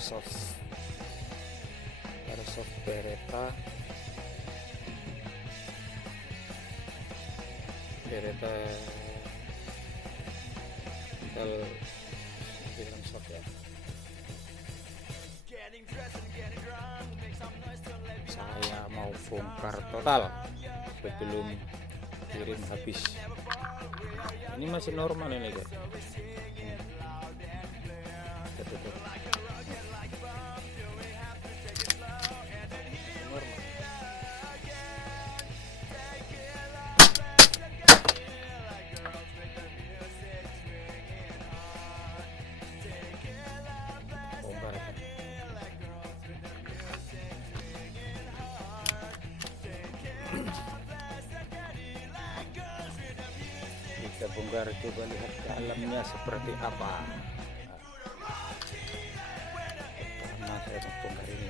airsoft Beretta tel 9 shot ya. Saya mau bongkar total sebelum kirim habis. Ini masih normal ini guys. Tutup. Bongkar. Kita bongkar, coba lihat dalamnya seperti apa. Pertama saya bongkar ini.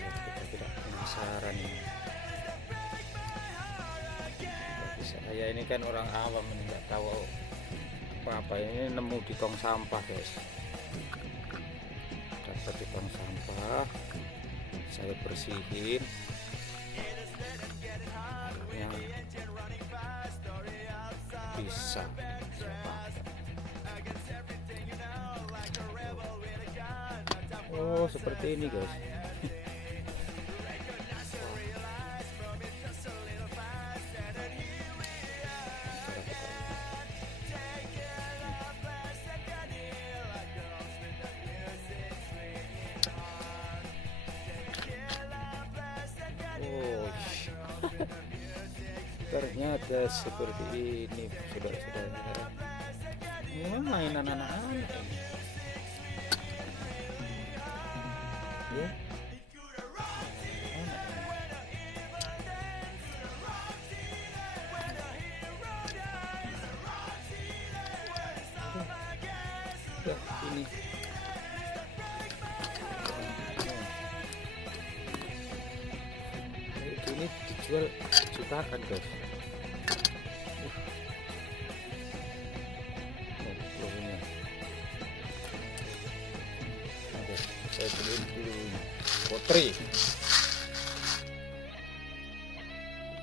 Kita tidak penasaran ini. Bagi saya ini kan orang awam, ini nggak tahu apa-apa. Ini nemu di tong sampah guys. Dapat di tong sampah, saya bersihin. Bisa oh seperti ini guys. Oh ternyata seperti ini saudara-saudara. Ini mainan anak-anak ini. Ya. Ini. Ini dijual jutaan guys. Saya beliin dulu potri.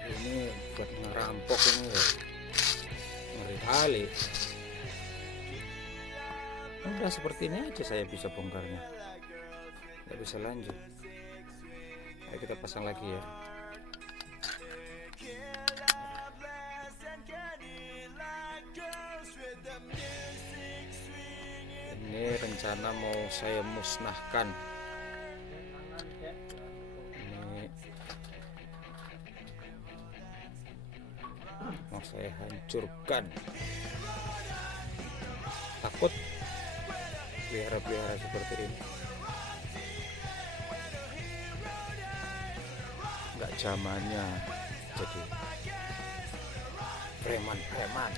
Ini buat ngerampok ini ya. Ngeri kali. Udah seperti ini aja saya bisa bongkarnya. Nggak bisa lanjut. Ayo kita pasang lagi ya. Ini rencana mau saya musnahkan. Ini mau saya hancurkan. Takut pelihara-pelihara seperti ini. Nggak zamannya jadi preman-preman.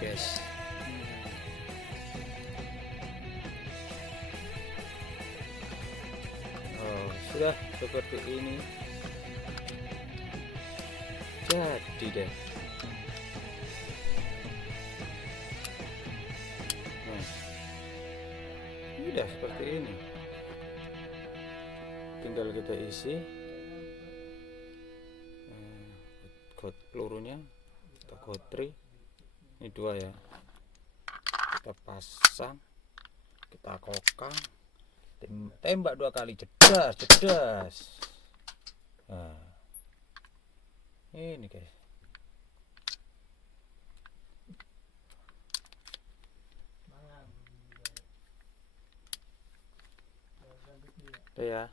Guys, oh sudah seperti ini jadi deh. Nah, udah seperti ini, tinggal kita isi pelurunya, kita gotri. Ini 2 ya, kita pasang, kita kokang, tembak 2 kali, jedas. Nah, ini guys. Udah ya.